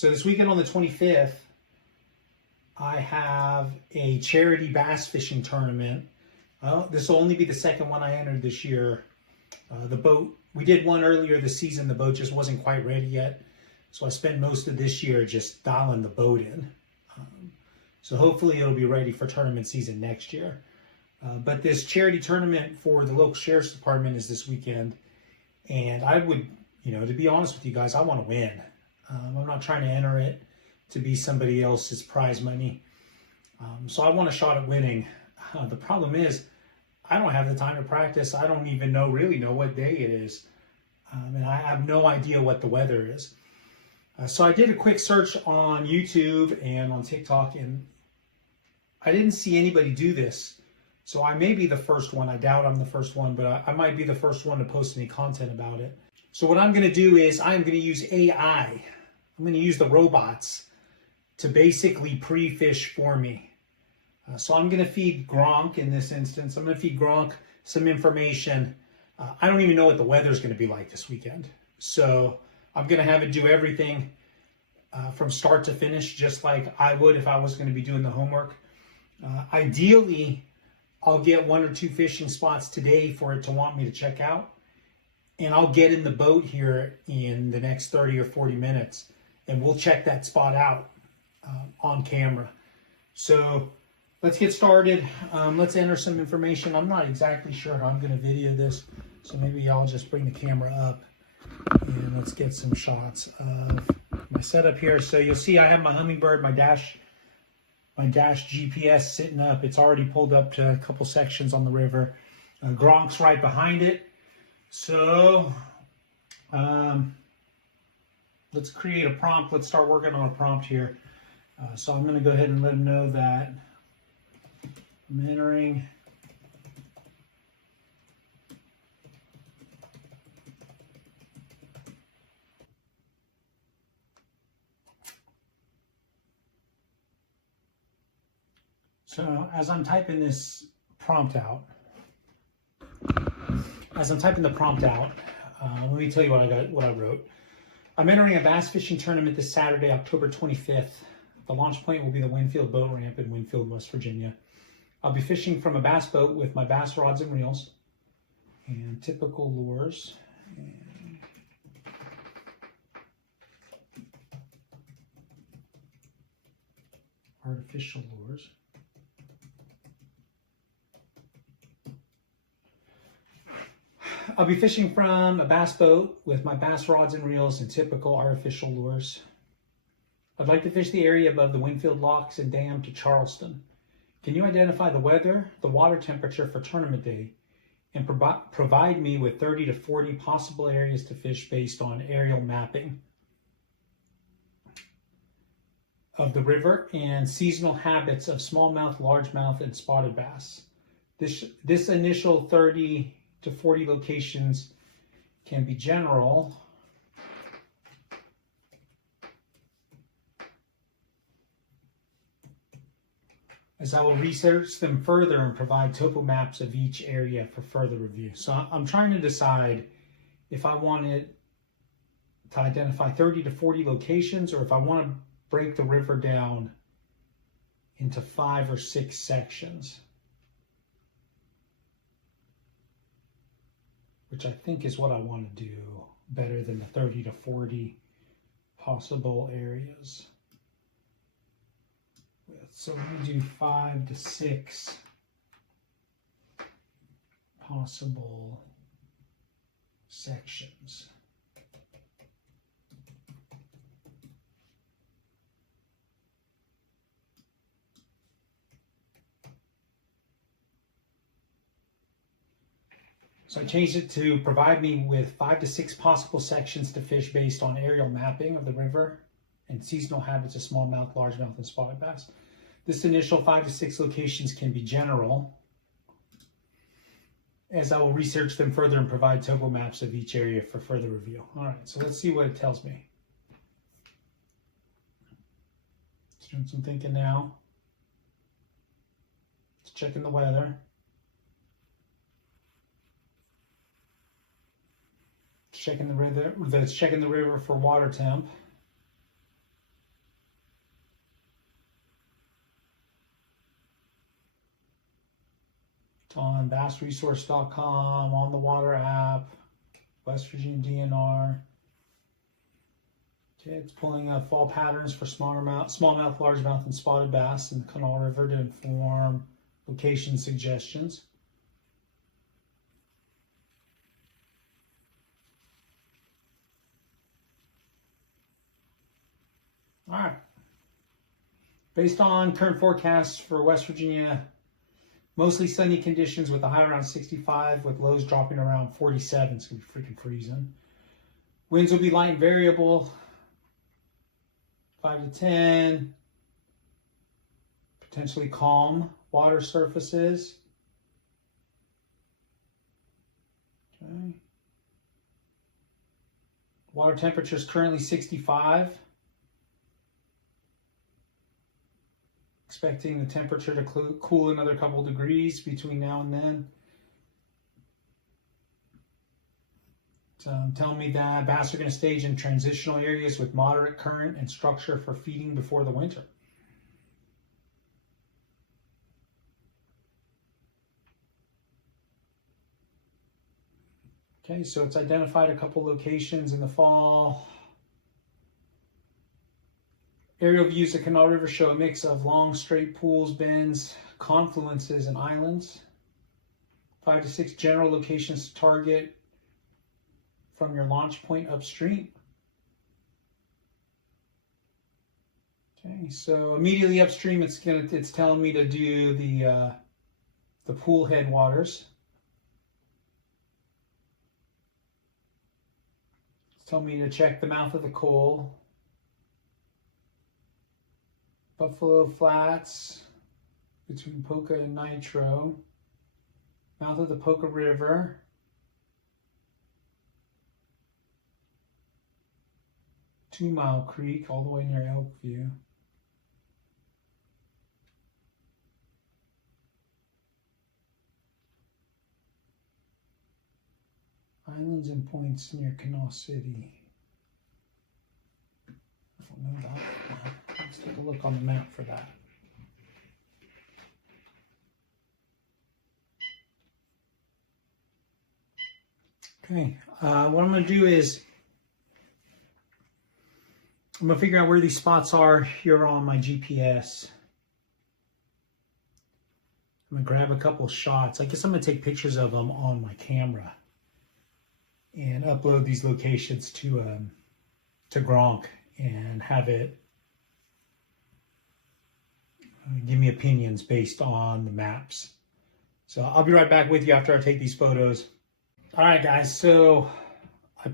So this weekend on the 25th, I have a charity bass fishing tournament. This will only be the second one I entered this year. The boat, we did one earlier this season. The boat just wasn't quite ready yet. So I spent most of this year just dialing the boat in. So hopefully it'll be ready for tournament season next year. But this charity tournament for the local sheriff's department is this weekend. And I would, to be honest with you guys, I want to win. I'm not trying to enter it to be somebody else's prize money. So I want a shot at winning. The problem is I don't have the time to practice. I don't even really know what day it is. And I have no idea what the weather is. So I did a quick search on YouTube and on TikTok, and I didn't see anybody do this. So I may be the first one. I doubt I'm the first one, but I might be the first one to post any content about it. So what I'm going to do is I'm going to use AI. I'm going to use the robots to basically pre-fish for me. So I'm going to feed Grok in this instance. I'm going to feed Grok some information. I don't even know what the weather is going to be like this weekend. So I'm going to have it do everything from start to finish, just like I would if I was going to be doing the homework. Ideally, I'll get 1 or 2 fishing spots today for it to want me to check out. And I'll get in the boat here in the next 30 or 40 minutes, and we'll check that spot out on camera. So let's get started. Let's enter some information. I'm not exactly sure how I'm going to video this, so maybe I'll just bring the camera up and let's get some shots of my setup here. So you'll see I have my Humminbird, my dash GPS sitting up. It's already pulled up to a couple sections on the river. Grok's right behind it. So let's create a prompt. Let's start working on a prompt here. So I'm going to go ahead and let him know that I'm entering So as I'm typing this prompt out, let me tell you what I wrote. I'm entering a bass fishing tournament this Saturday, October 25th. The launch point will be the Winfield Boat Ramp in Winfield, West Virginia. I'll be fishing from a bass boat with my bass rods and reels and typical lures. And artificial lures. I'll be fishing from a bass boat with my bass rods and reels and typical artificial lures. I'd like to fish the area above the Winfield Locks and Dam to Charleston. Can you identify the weather, the water temperature for tournament day, and provide me with 30 to 40 possible areas to fish based on aerial mapping of the river and seasonal habits of smallmouth, largemouth, and spotted bass? This initial 30 to 40 locations can be general, as I will research them further and provide topo maps of each area for further review. So I'm trying to decide if I wanted to identify 30 to 40 locations, or if I want to break the river down into 5 or 6 sections, which I think is what I want to do better than the 30 to 40 possible areas. So let me do 5 to 6 possible sections. So I changed it to provide me with 5 to 6 possible sections to fish based on aerial mapping of the river and seasonal habits of smallmouth, largemouth, and spotted bass. This initial 5 to 6 locations can be general, as I will research them further and provide topo maps of each area for further review. All right, so let's see what it tells me. It's doing some thinking now. It's checking the weather. It's checking the river for water temp. It's on bassresource.com, on the water app, West Virginia DNR. Okay, it's pulling fall patterns for smallmouth, largemouth, and spotted bass in the Kanawha River to inform location suggestions. All right. Based on current forecasts for West Virginia, mostly sunny conditions with a high around 65 with lows dropping around 47. It's going to be freaking freezing. Winds will be light and variable, 5 to 10. Potentially calm water surfaces. Okay. Water temperature is currently 65. Expecting the temperature to cool another couple degrees between now and then. Telling me that bass are going to stage in transitional areas with moderate current and structure for feeding before the winter. Okay, so it's identified a couple locations in the fall. Aerial views of Kanawha River show a mix of long, straight pools, bends, confluences, and islands. 5 to 6 general locations to target from your launch point upstream. Okay, so immediately upstream, it's telling me to do the pool headwaters. It's telling me to check the mouth of the Cole. Buffalo Flats between Poca and Nitro, mouth of the Poca River, Two Mile Creek all the way near Elkview, islands and points near Kanawha City. I don't know that. Let's take a look on the map for that. Okay, what I'm going to do is I'm going to figure out where these spots are here on my GPS. I'm going to grab a couple shots. I guess I'm going to take pictures of them on my camera and upload these locations to Grok and have it give me opinions based on the maps. So I'll be right back with you after I take these photos. All right, guys, so I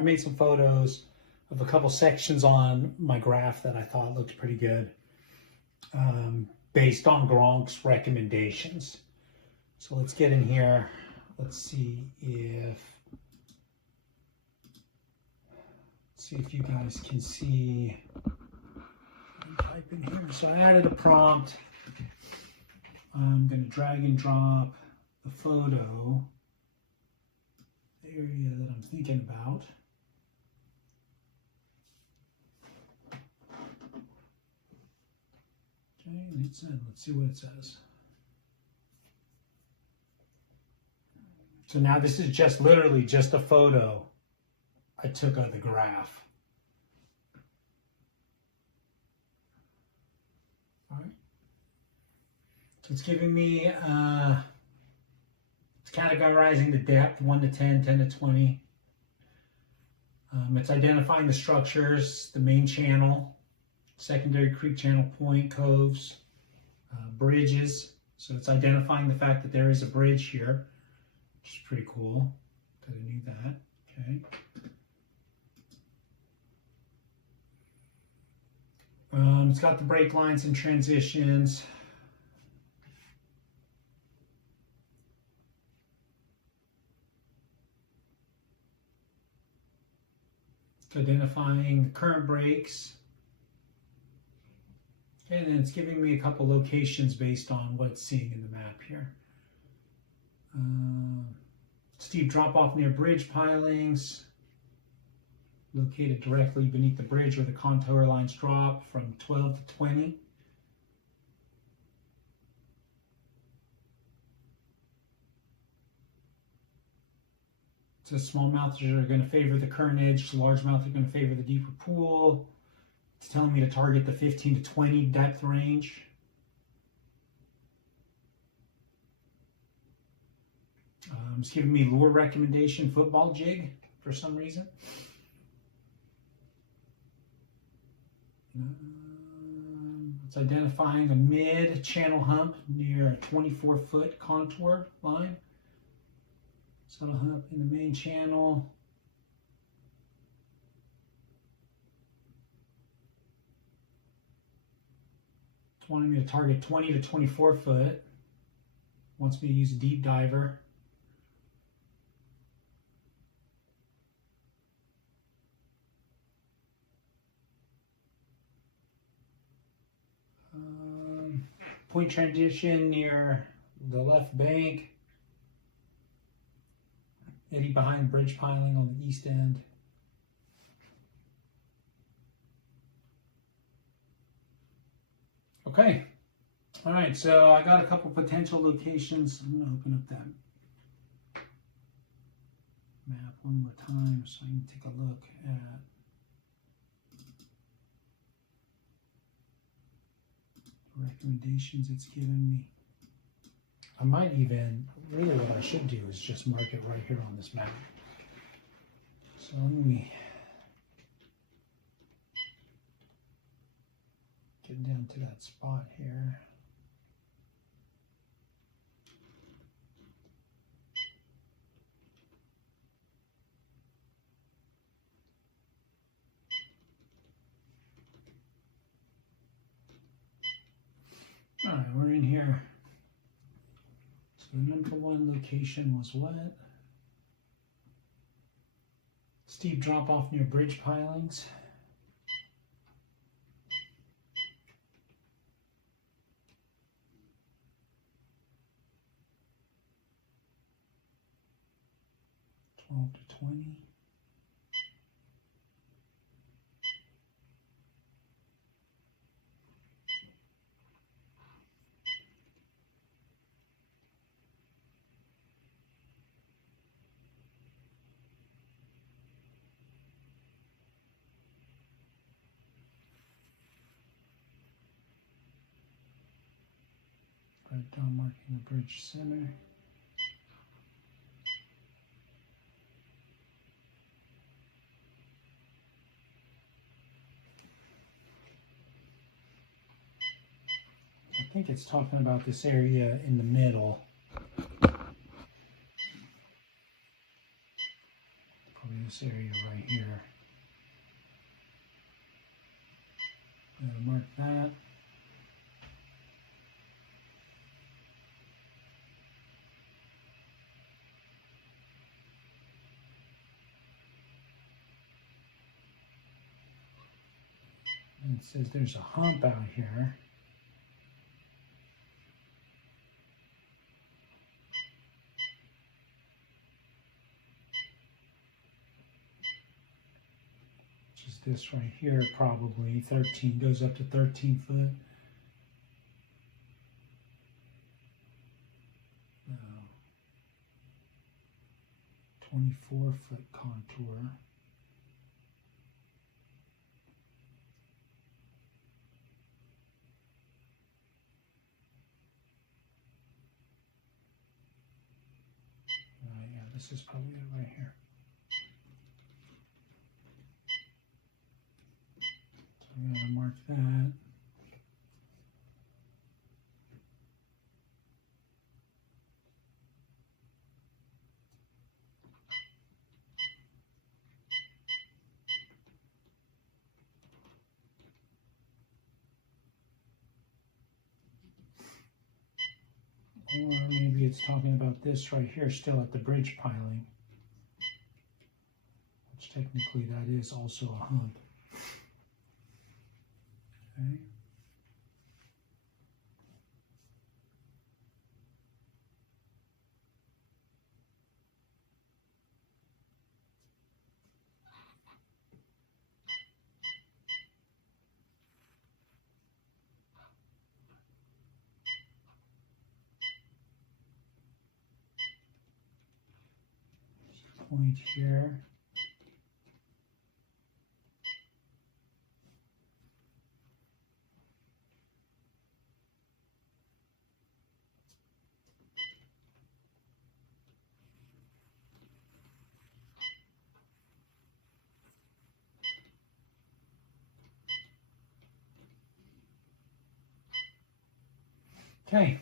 made some photos of a couple sections on my graph that I thought looked pretty good based on Grok's recommendations. So let's get in here. Let's see if you guys can see. Type in here. So I added a prompt. I'm going to drag and drop the photo, the area that I'm thinking about. Okay, let's see what it says. So now this is just literally just a photo I took of the graph. All right. So it's giving me, it's categorizing the depth, 1 to 10, 10 to 20. It's identifying the structures, the main channel, secondary creek channel, point, coves, bridges. So it's identifying the fact that there is a bridge here, which is pretty cool, because I knew that. Okay. It's got the break lines and transitions. It's identifying the current breaks. And then it's giving me a couple locations based on what it's seeing in the map here. Steep drop off near bridge pilings. Located directly beneath the bridge where the contour lines drop from 12 to 20. So smallmouths are going to favor the current edge, largemouth are going to favor the deeper pool. It's telling me to target the 15 to 20 depth range. It's giving me lure recommendation, football jig, for some reason. It's identifying a mid-channel hump near a 24-foot contour line. Subtle hump in the main channel. It's wanting me to target 20 to 24 foot. Wants me to use a deep diver. Point transition near the left bank. Eddy behind bridge piling on the east end. Okay. All right, so I got a couple potential locations. I'm going to open up that map one more time so I can take a look at recommendations it's given me. I might even, really what I should do is just mark it right here on this map. So let me get down to that spot here. All right, we're in here. So number one location was what? Steep drop off near bridge pilings. $12 to $20. Right down marking the bridge center. I think it's talking about this area in the middle. Probably this area right here. I'm going to mark that. And it says there's a hump out here. Which is this right here, probably 13, goes up to 13 foot. 24-foot contour. Yeah, this is probably it right here. So I'm going to mark that. Or maybe it's talking about this right here, still at the bridge piling. Which technically that is also a hump. Okay. point here. Okay,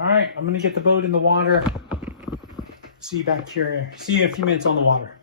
all right, I'm gonna get the boat in the water. See you back here. See you in a few minutes on the water.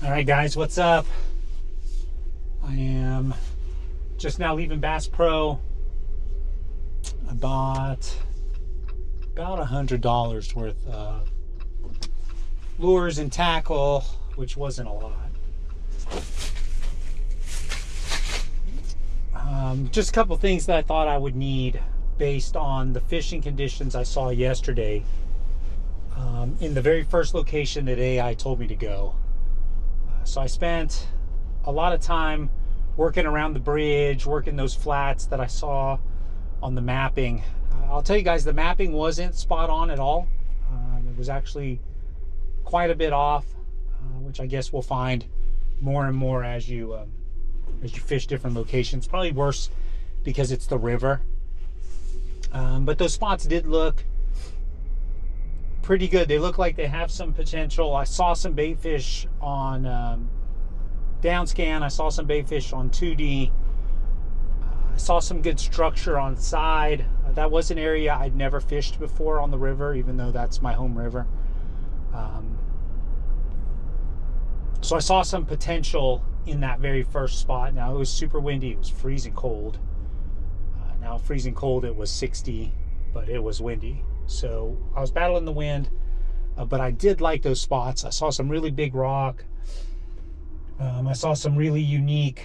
All right, guys, what's up? I am just now leaving Bass Pro. I bought about $100 worth of lures and tackle, which wasn't a lot. Just a couple things that I thought I would need based on the fishing conditions I saw yesterday in the very first location that AI told me to go. So I spent a lot of time working around the bridge, working those flats that I saw on the mapping. I'll tell you guys, the mapping wasn't spot on at all. It was actually quite a bit off, which I guess we'll find more and more as you fish different locations. Probably worse because it's the river. But those spots did look pretty good. They look like they have some potential. I saw some bait fish on downscan. I saw some bait fish on 2D. I saw some good structure on side. That was an area I'd never fished before on the river, even though that's my home river. So I saw some potential in that very first spot. Now, it was super windy. It was freezing cold. Now, freezing cold, it was 60, but it was windy. So I was battling the wind, but I did like those spots. I saw some really big rock. I saw some really unique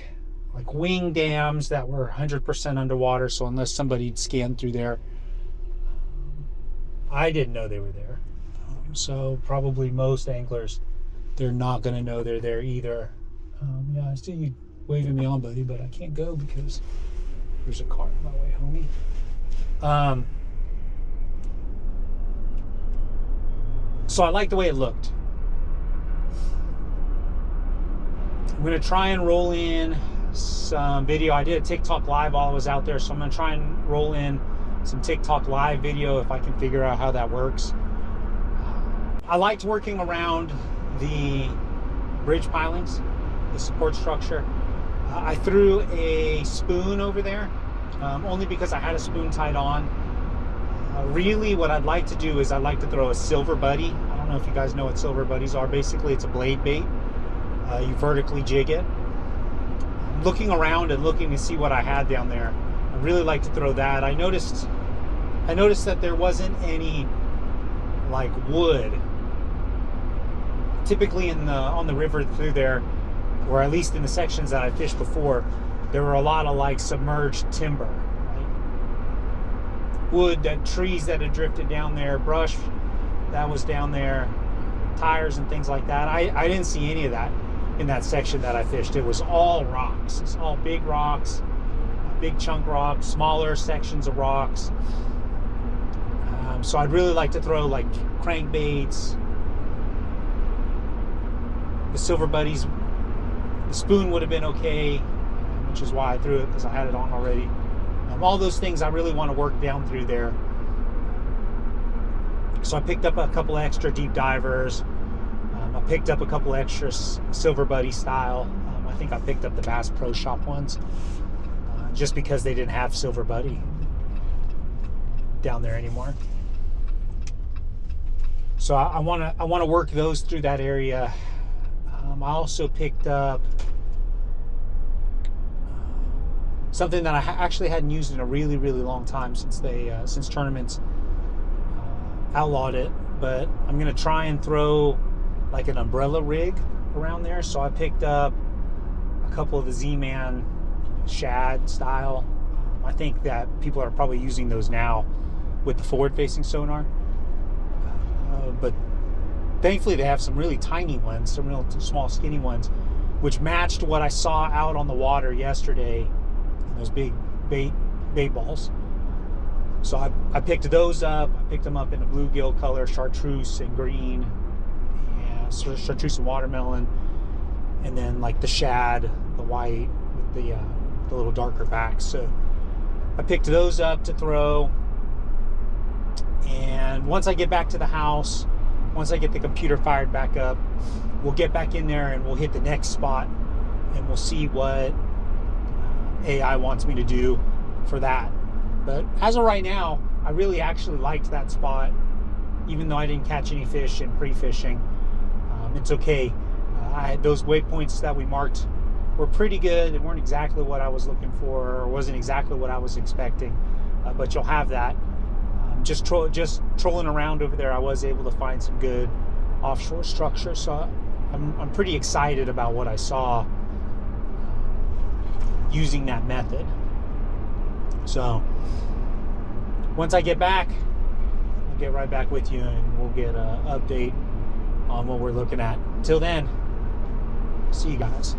like wing dams that were 100% underwater. So unless somebody scanned through there, I didn't know they were there. So probably most anglers, they're not going to know they're there either. Yeah, I see you waving me on, buddy, but I can't go because there's a car on my way, homie. So I like the way it looked. I'm going to try and roll in some video. I did a TikTok live while I was out there, so I'm going to try and roll in some TikTok live video if I can figure out how that works. I liked working around the bridge pilings, the support structure. I threw a spoon over there, only because I had a spoon tied on. Really what I'd like to do is I'd like to throw a silver buddy. I don't know if you guys know what silver buddies are. Basically, it's a blade bait. You vertically jig it. Looking around and looking to see what I had down there, I'd really like to throw that. I noticed that there wasn't any like wood. Typically on the river through there, or at least in the sections that I fished before, there were a lot of like submerged timber, right? Wood, that trees that had drifted down there, brush that was down there, tires and things like that. I didn't see any of that in that section that I fished. It was all rocks. It's all big rocks, big chunk rocks, smaller sections of rocks. So I'd really like to throw like crankbaits, the silver buddies. The spoon would have been okay, which is why I threw it, because I had it on already. All those things I really want to work down through there. So I picked up a couple extra deep divers. I picked up a couple extra silver buddy style. I think I picked up the Bass Pro Shop ones, just because they didn't have silver buddy down there anymore. So I want to work those through that area. I also picked up something that I actually hadn't used in a really, really long time since tournaments outlawed it. But I'm gonna try and throw like an umbrella rig around there. So I picked up a couple of the Z-Man shad style. I think that people are probably using those now with the forward-facing sonar. But thankfully they have some really tiny ones, some real small skinny ones, which matched what I saw out on the water yesterday, those big bait balls. So I picked those up. I picked them up in a bluegill color, chartreuse and green, and sort of chartreuse and watermelon, and then like the shad, the white with the little darker backs. So I picked those up to throw. And once I get back to the house, once I get the computer fired back up, we'll get back in there and we'll hit the next spot, and we'll see what AI wants me to do for that. But as of right now, I really actually liked that spot, even though I didn't catch any fish in pre-fishing. It's okay. Those waypoints that we marked were pretty good. They weren't exactly what I was looking for, or wasn't exactly what I was expecting, but you'll have that. Just trolling around over there, I was able to find some good offshore structure. So I'm pretty excited about what I saw using that method. So once I get back, I'll get right back with you and we'll get an update on what we're looking at. Till then, see you guys.